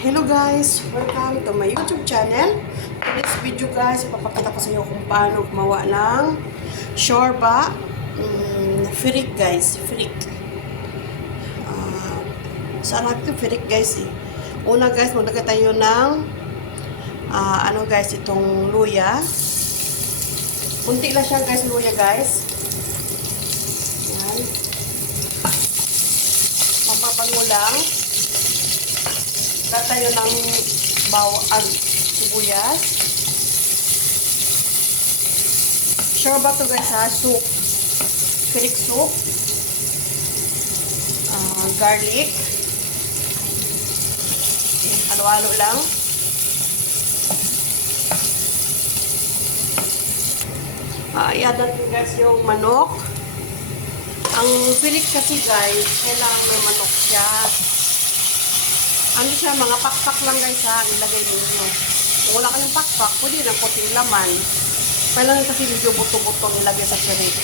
Hello guys! Welcome to my YouTube channel. In this video guys, ipapakita ko sa inyo kung paano gumawa ng shorba firik guys. Firik. Sarap ito firik guys eh. Una guys, maglagay tayo ng itong luya. Kunti lang siya guys, luya guys. Yan. Mapabango lang. Tayo ng bawang sibuyas. Shorba to guys ha, soup. Firik soup. Garlic. Halo-halo lang. I-add natin guys yung manok. Ang firik kasi guys, kailangan may manok siya. Ano siya, mga pakpak lang guys ha, ilagay ninyo. Kung wala kayong pakpak, pwede ng puting laman. Kailangan kasi medyo buto-butong ilagay sa firik.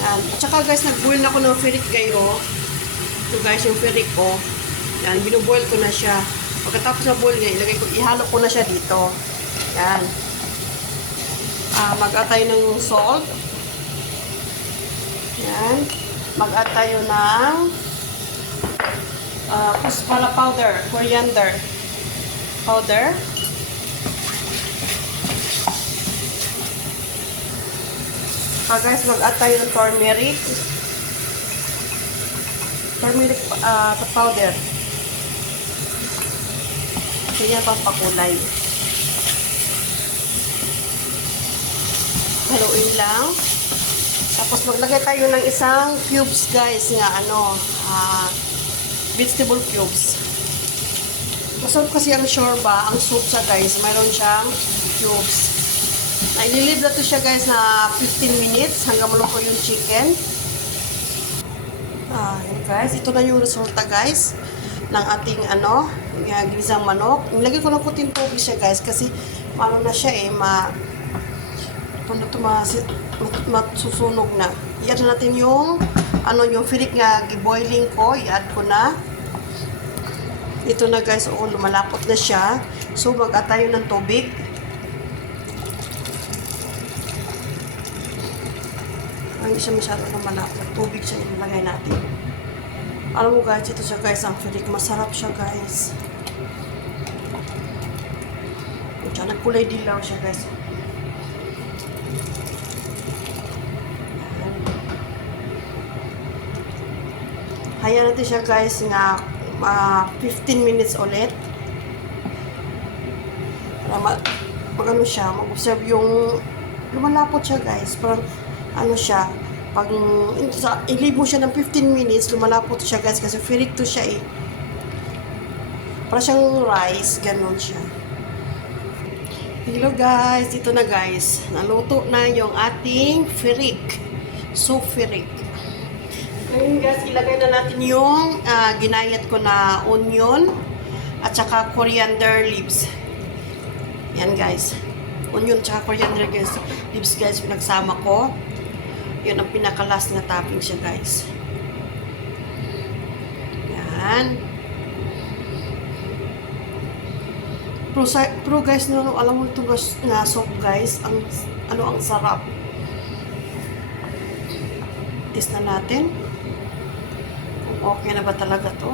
Yan. At saka guys, nag-boil na ako ng firik gayo. Ito guys, yung firik ko. Yan, binuboil ko na siya. Pagkatapos na boil niya, ihalo ko na siya dito. Yan. Mag-add tayo ng salt. Yan. Mag-add tayo ng kuspara powder, coriander powder. Guys, mag-add tayo ng turmeric powder. Kaya pampakulay. Haluin lang. Tapos maglagay tayo ng isang cubes guys nga vegetable cubes. Masarap kasi ang shorba, ang soup siya guys, mayroon siyang cubes. Naililib na to siya guys na 15 minutes hanggang maluto yung chicken. Guys, ito na yung resulta guys ng ating ginisang manok. Nilagay ko ng kuting tubig siya guys kasi na siya masusunog na. I-add na natin yung firik nga giboiling ko, i-add ko na. Ito na guys, lumalapot na siya. So mag-add tayo ng tubig. Hindi siya masyadong lumalapot. Tubig siya ilagay natin. Alam mo guys, ito siya guys, ang firik. Masarap siya guys. Nagkulay dilaw siya guys. Hayaan natin siya guys nga 15 minutes ulit. Para mag-observe yung lumalapot siya guys. Parang siya, pag ilib mo siya ng 15 minutes, lumalapot siya guys kasi firik to siya eh. Para siyang rice, ganun siya. Hello guys, ito na guys. Naluto na yung ating firik. So firik. Ngayon guys, ilagay na natin yung ginayat ko na onion at saka coriander leaves. Yan guys. Onion at saka coriander leaves guys, pinagsama ko. Yun ang pinakalas na topping siya guys. Yan. Pero guys, alam mo ito na soup guys, ang sarap. Test na natin. Okay na ba talaga to?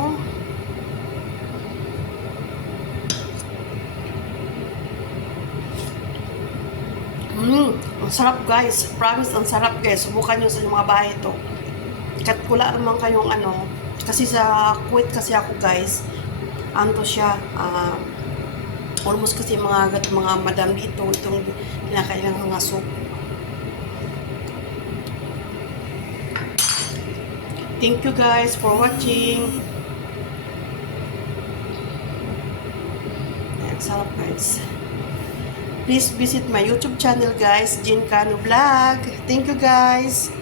Ang sarap guys. Promise, ang sarap guys. Subukan nyo sa mga bahay ito. Katkula naman kayong kasi sa Kuwait kasi ako guys. Siya. Almost kasi mga madam dito. Itong kinakailang mga soup. Thank you guys for watching. Ayan, sarap guys. Please visit my YouTube channel guys, Jean Cano Vlog. Thank you guys.